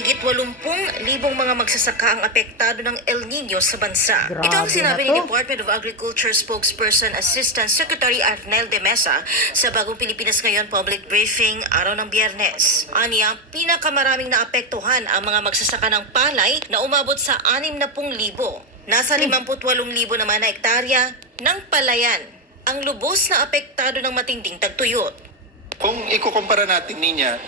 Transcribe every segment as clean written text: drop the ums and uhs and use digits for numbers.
Higit 80,000 mga magsasaka ang apektado ng El Nino sa bansa. Grabe Ito ang sinabi na ni to. Department of Agriculture spokesperson Assistant Secretary Arnel de Mesa sa Bagong Pilipinas Ngayon public briefing araw ng Biyernes. Aniya, pinakamaraming naapektuhan ang mga magsasaka ng palay na umabot sa 60,000. Nasa 58,000 naman na hektarya ng palayan ang lubos na apektado ng matinding tagtuyot. Kung ikukumpara natin niya,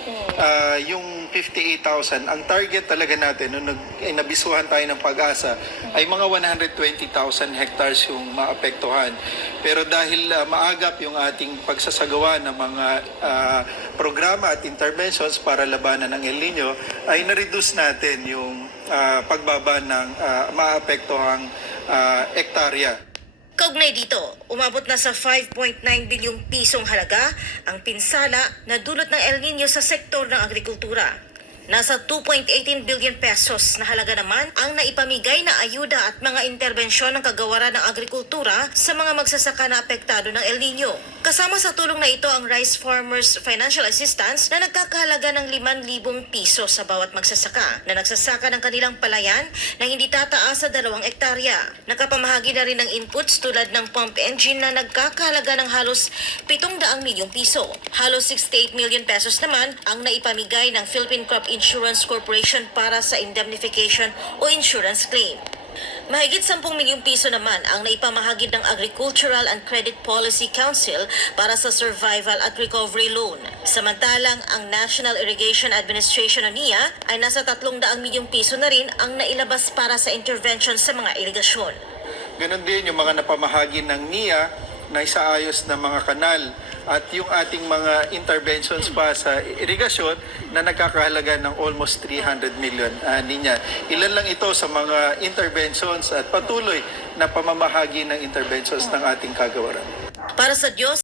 yung 58,000, ang target talaga natin nung nabisuhan tayo ng Pag-asa ay mga 120,000 hectares yung maapektuhan. Pero dahil maagap yung ating pagsasagawa ng mga programa at interventions para labanan ng El Nino, ay na-reduce natin yung pagbaba ng maapektuhang hektarya. Kaugnay dito, umabot na sa 5.9 bilyong pisong halaga ang pinsala na dulot ng El Nino sa sektor ng agrikultura. Nasa 2.18 billion pesos na halaga naman ang naipamigay na ayuda at mga interbensyon ng kagawaran ng agrikultura sa mga magsasaka na apektado ng El Nino. Kasama sa tulong na ito ang Rice Farmers Financial Assistance na nagkakahalaga ng 5,000 piso sa bawat magsasaka na nagsasaka ng kanilang palayan na hindi tataas sa 2 hektarya. Nakapamahagi na rin ng inputs tulad ng pump engine na nagkakahalaga ng halos 700 milyong piso. Halos 68 million pesos naman ang naipamigay ng Philippine Crop Insurance Corporation para sa indemnification o insurance claim. Mahigit 10 milyong piso naman ang naipamahagi ng Agricultural and Credit Policy Council para sa survival at recovery loan. Samantalang ang National Irrigation Administration o NIA ay nasa 300 milyong piso na rin ang nailabas para sa intervention sa mga irigasyon. Ganon din yung mga napamahagi ng NIA na isaayos na mga kanal at yung ating mga interventions pa sa irigasyon na nagkakahalaga ng almost 300 million niya. Ilan lang ito sa mga interventions at patuloy na pamamahagi ng interventions ng ating kagawaran. Para sa Diyos,